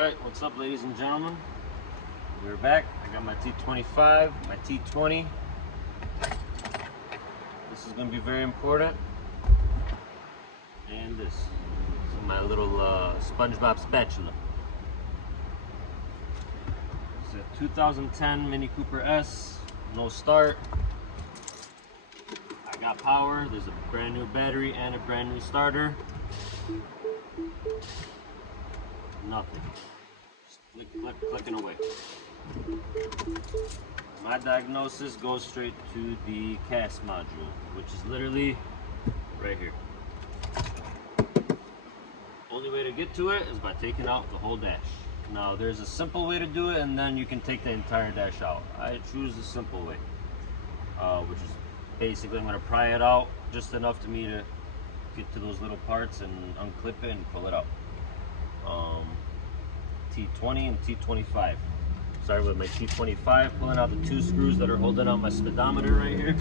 Alright, what's up ladies and gentlemen? We're back. I got my T25, my T20. This is going to be very important. And this. So my little SpongeBob spatula. It's a 2010 Mini Cooper S. No start. I got power. There's a brand new battery and a brand new starter. Nothing. Just clicking away. My diagnosis goes straight to the CAS module, which is literally right here. Only way to get to it is by taking out the whole dash. Now there's a simple way to do it, and then you can take the entire dash out. I choose the simple way, which is basically I'm going to pry it out just enough to me to get to those little parts and unclip it and pull it out. T20 and T25. Started with my T25, pulling out the two screws that are holding out my speedometer right here,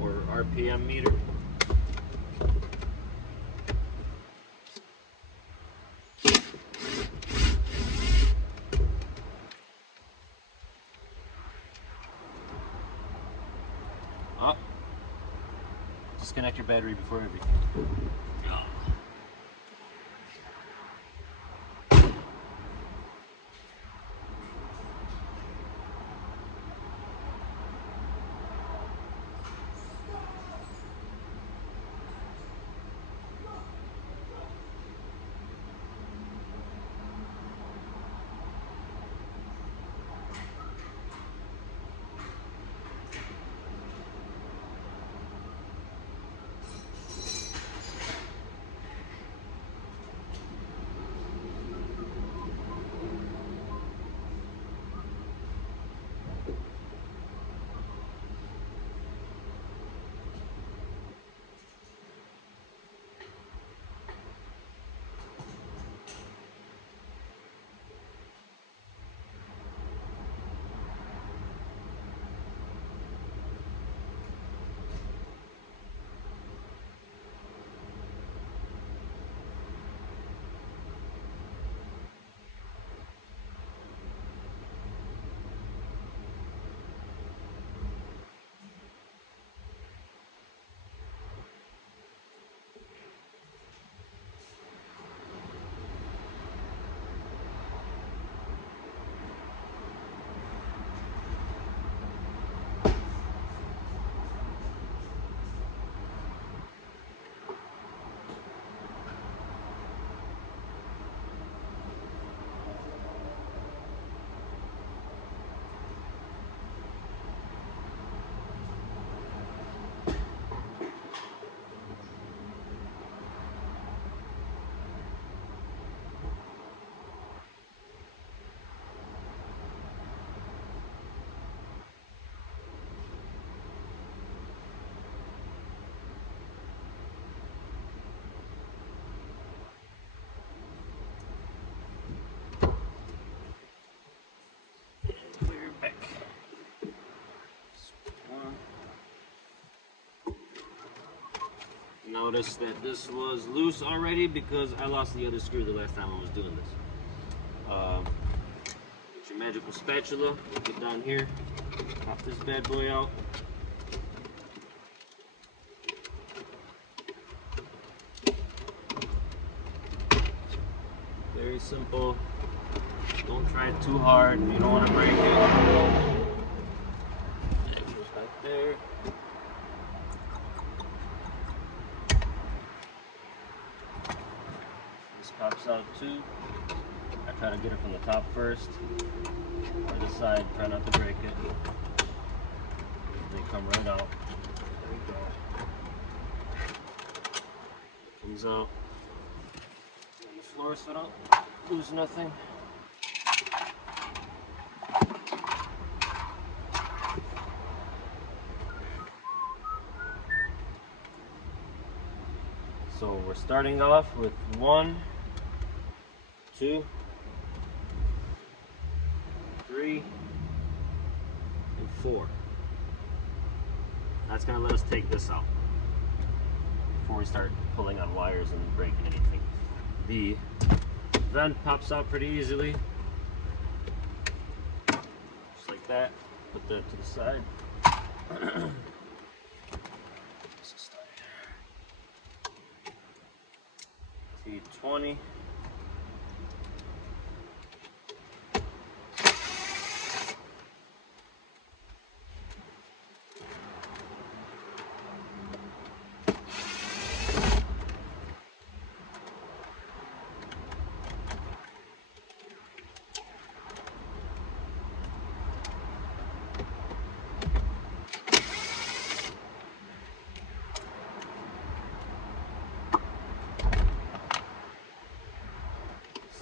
or RPM meter. Oh, disconnect your battery before everything. Notice that this was loose already because I lost the other screw the last time I was doing this. Get your magical spatula, get down here, pop this bad boy out. Very simple. Don't try it too hard. You don't want to break it. It goes right there. Pops out too. I try to get it from the top first, or the side, try not to break it. They come right out. There we go. Comes out on the floor so I don't lose nothing. So we're starting off with 1, 2, 3, and 4. That's going to let us take this out before we start pulling on wires and breaking anything. The vent pops out pretty easily. that. Put that to the side. T20.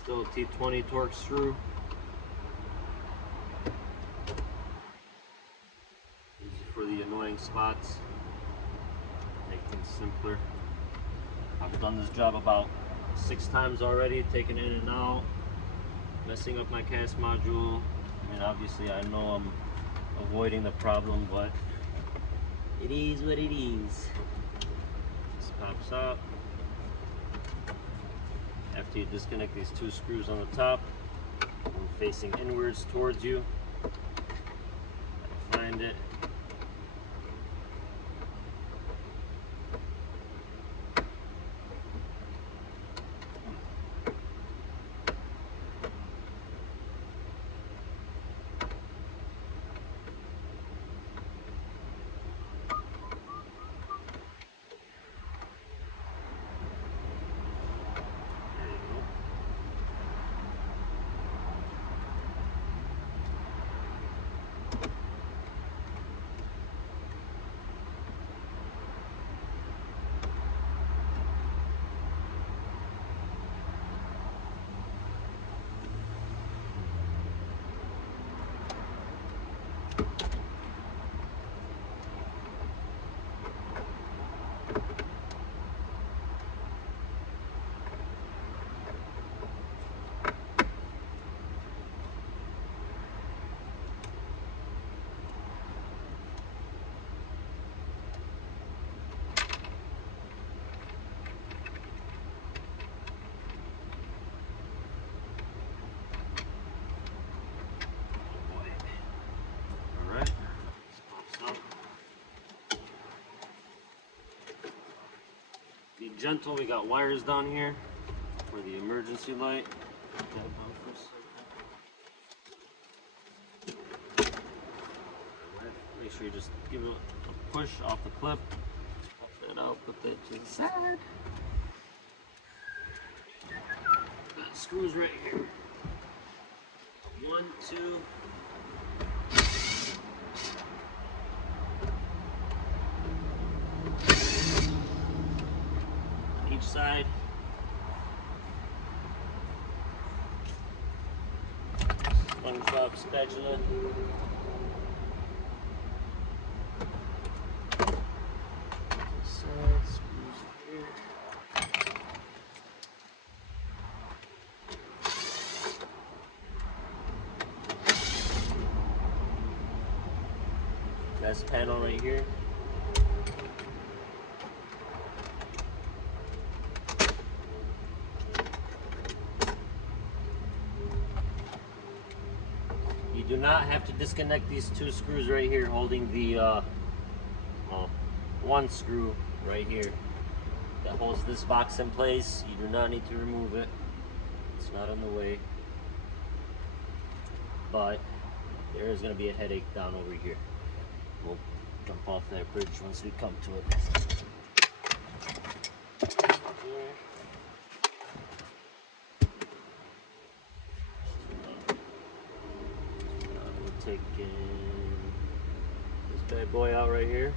Still a T20 torque screw. These are for the annoying spots. Make things simpler. I've done this job about 6 times already, taking in and out, messing up my CAS module. I mean, obviously I know I'm avoiding the problem, but it is what it is. This pops out. After you disconnect these 2 screws on the top, one facing inwards towards you, find it. Be gentle, we got wires down here for the emergency light. Put that down for a second. Make sure you just give it a push off the clip. Pop that out, put that to the side. Got screws right here. 1, 2. Each side. SpongeBob spatula. Side screws here. That's the panel right here. You do not have to disconnect these 2 screws right here holding the one screw right here that holds this box in place. You do not need to remove it. It's not in the way. But there is going to be a headache down over here. We'll jump off that bridge once we come to it. Here. Taking this bad boy out right here.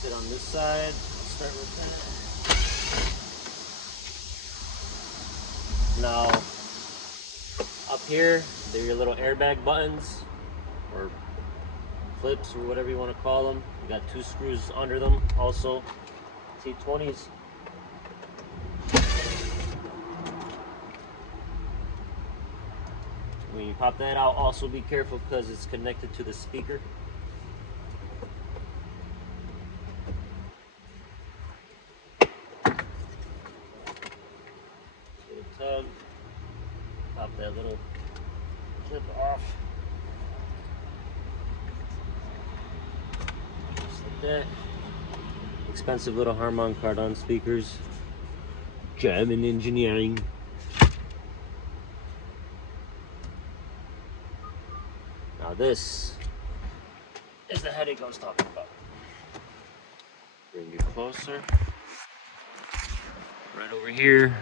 Sit on this side. Start with that. Now, up here, they're your little airbag buttons, or clips, or whatever you want to call them. You got 2 screws under them, also T20s. When you pop that out, also be careful because it's connected to the speaker. that. Expensive little Harman Kardon speakers. German engineering. Now this is the headache I was talking about. Bring you closer. Right over here,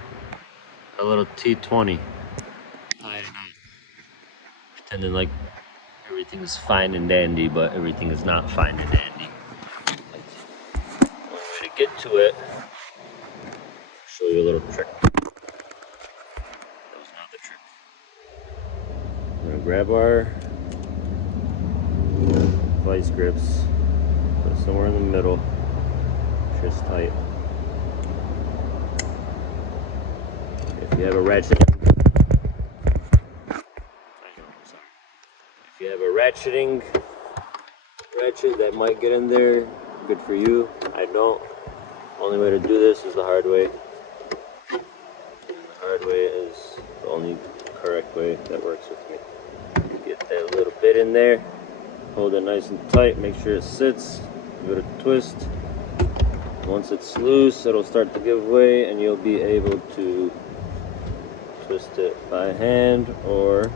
a little T20. Pretending like everything's fine and dandy, but everything is not fine and dandy. One way to get to it, show you a little trick. That was not the trick. We're gonna grab our vice grips, put it somewhere in the middle, make sure it's tight. If you have a ratchet, if you have a ratchet that might get in there, good for you. I don't. Only way to do this is the hard way. And the hard way is the only correct way that works with me. You get that little bit in there, hold it nice and tight, make sure it sits, give it a twist. Once it's loose, it'll start to give way and you'll be able to twist it by hand or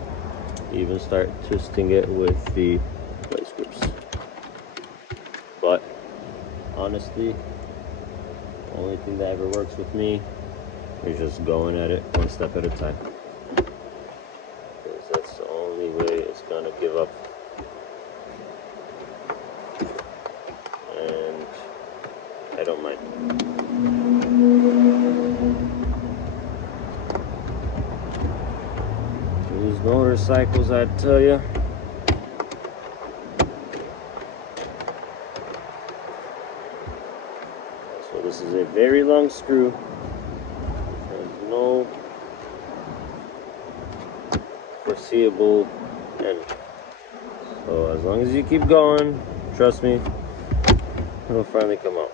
even start twisting it with the vice grips. But honestly, the only thing that ever works with me is just going at it one step at a time. Because that's the only way it's gonna give up. And I don't mind. These motorcycles, I tell you. So this is a very long screw. There's no foreseeable end. So as long as you keep going, trust me, it'll finally come out.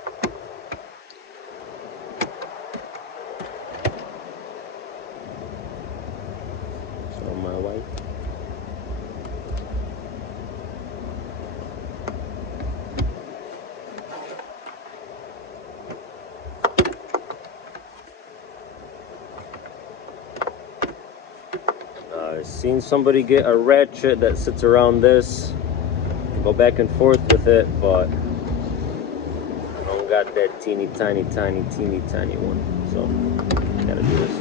So my wife. I've seen somebody get a ratchet that sits around this, go back and forth with it, but I don't got that teeny tiny one, so I gotta do this.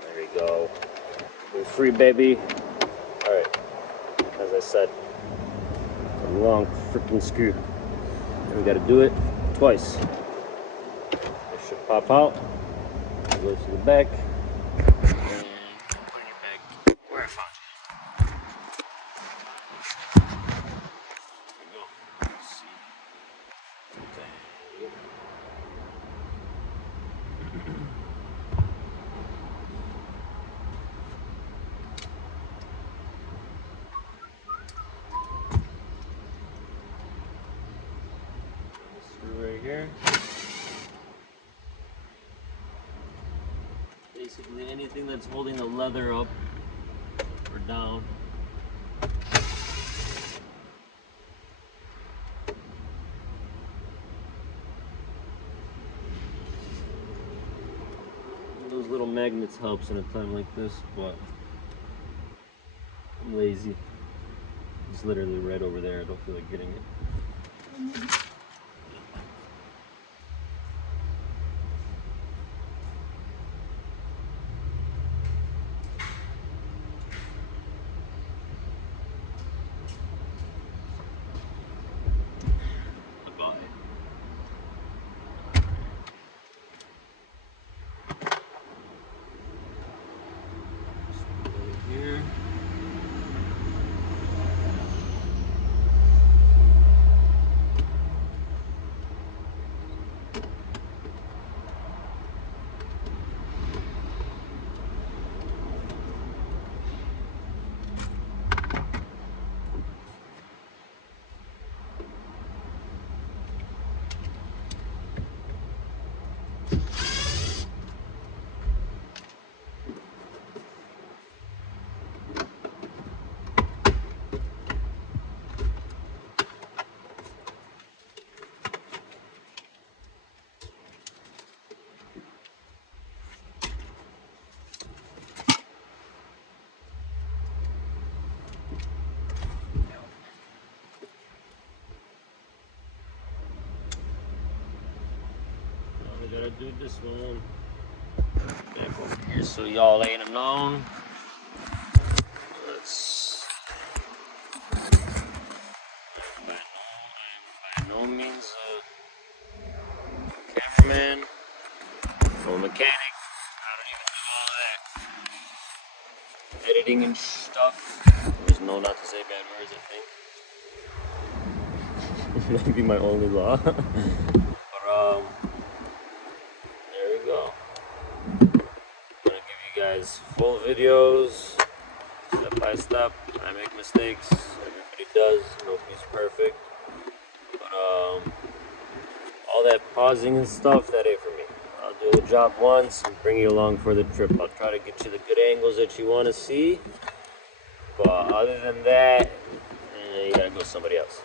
There we go. We're free, baby. All right, as I said, a long freaking screw. And we gotta do it twice. It should pop out. Go to the back. And put it back where I found you. There we go. Let's see. Okay. Screw right here. Basically anything that's holding the leather up or down. Those little magnets helps in a time like this, but I'm lazy. It's literally right over there. I don't feel like getting it. Here. gotta do this one. Back over here so y'all ain't alone. Let's. By no means a cameraman or mechanic. I don't even do all that editing and stuff. There's no not to say bad words, I think. Might be my only law. But there we go. I'm gonna give you guys full videos, step by step. I make mistakes. Everybody does. Nobody's perfect. But all that pausing and stuff, that ain't for me. I'll do the job once and bring you along for the trip. I'll try to get you the good angles that you want to see. But other than that, you gotta go somebody else.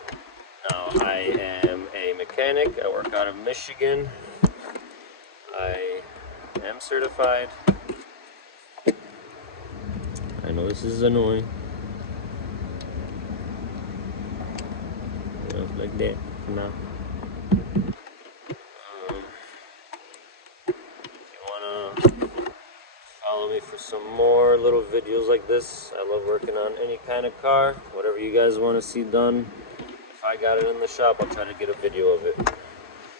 Now, I am a mechanic. I work out of Michigan. I am certified. I know this is annoying. Like that for now. If you wanna follow me for some more little videos like this, I love working on any kind of car. Whatever you guys want to see done. If I got it in the shop, I'll try to get a video of it. I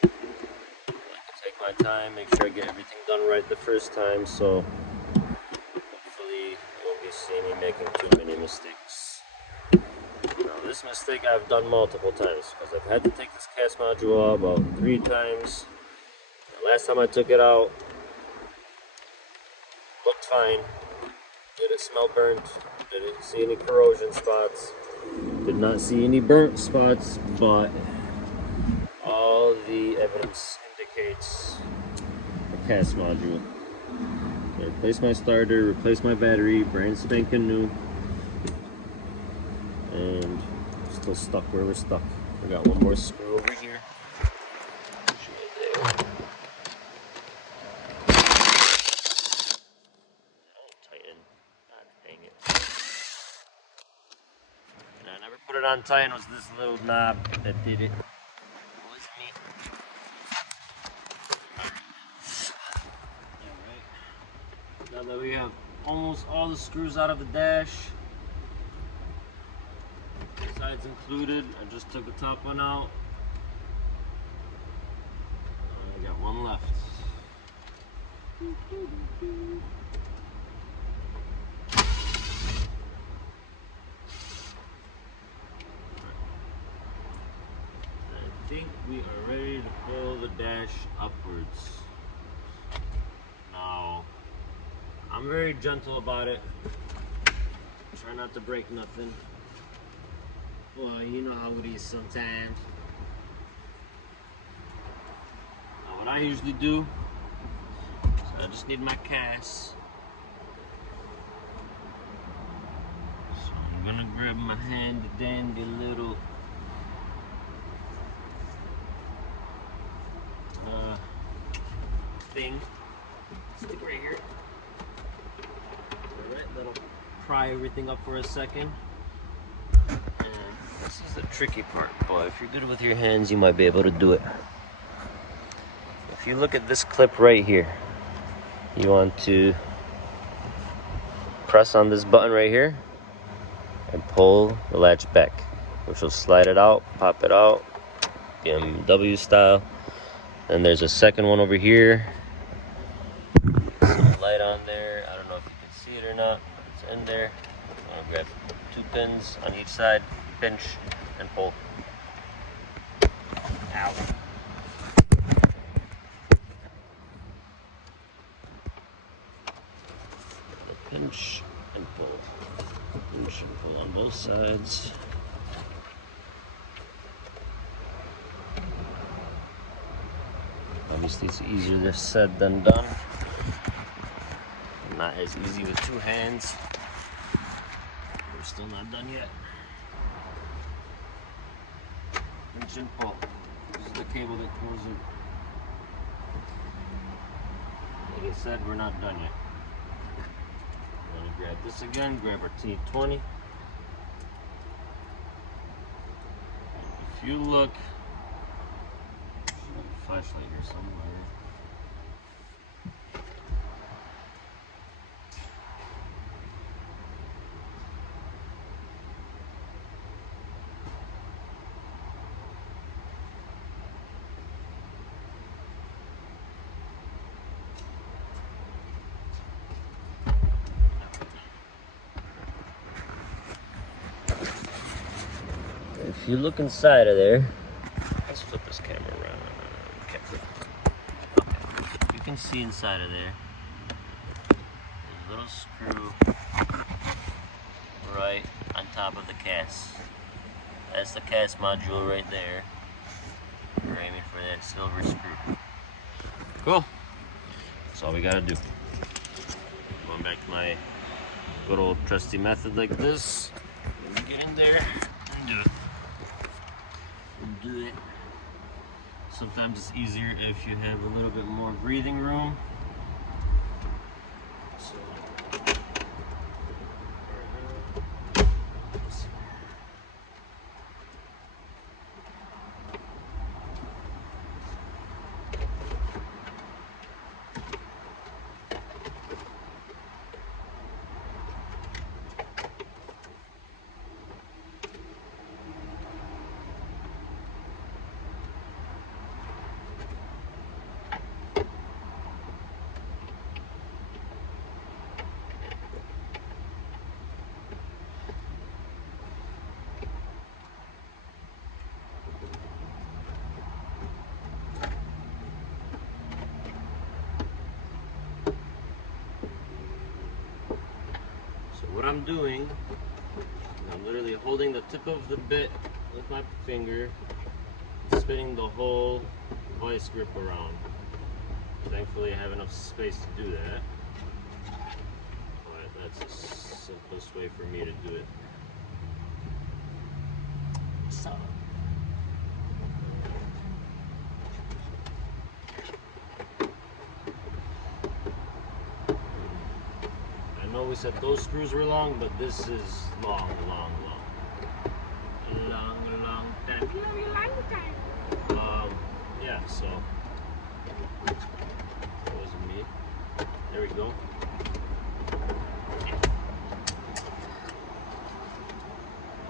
like to take my time, make sure I get everything done right the first time, so hopefully you won't be seeing me making too many mistakes. Now this mistake I've done multiple times, because I've had to take this CAS module out about 3 times. The last time I took it out, looked fine. Didn't smell burnt, didn't see any corrosion spots. Did not see any burnt spots, but all the evidence indicates a CAS module. I replaced my starter, replaced my battery, brand spanking new, and still stuck where we're stuck. We got one more screw over here. Put it on tight, and it was this little knob that did it. Was me. Alright. Now that we have almost all the screws out of the dash, sides included, I just took the top one out. I got one left. I think we are ready to pull the dash upwards. Now, I'm very gentle about it. Try not to break nothing. Well, you know how it is sometimes. Now, what I usually do, I just need my CAS. So I'm gonna grab my handy dandy little thing. Stick right here. Alright, that'll pry everything up for a second. And this is the tricky part, but if you're good with your hands, you might be able to do it. If you look at this clip right here, you want to press on this button right here and pull the latch back, which will slide it out, pop it out, BMW style. Then there's a second one over here. Some light on there. I don't know if you can see it or not, but it's in there. I'm gonna grab 2 pins on each side, pinch and pull. Ow. Pinch and pull. Pinch and pull on both sides. Obviously it's easier said than done. Not as easy with 2 hands. We're still not done yet. Pinch and pull. This is the cable that goes in. Like I said, we're not done yet. I'm gonna grab this again, grab our T20. If you look, flashlight here somewhere. if you look inside of there, let's flip this camera around. Okay. Okay. You can see inside of there. There's a little screw right on top of the CAS. That's the CAS module right there. We're aiming for that silver screw. Cool. That's all we gotta do. Going back to my good old trusty method like this. Get in there and do it. Do it. Sometimes it's easier if you have a little bit more breathing room. So, what I'm doing, I'm literally holding the tip of the bit with my finger, spinning the whole vice grip around. Thankfully I have enough space to do that, but that's the simplest way for me to do it. So. I know we said those screws were long, but this is long, long, long. Long time. Yeah, so that wasn't me. There we go.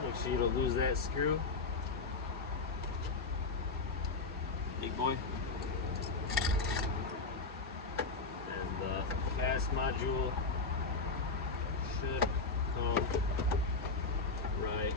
Make sure you don't lose that screw. Big boy. And the CAS module should come right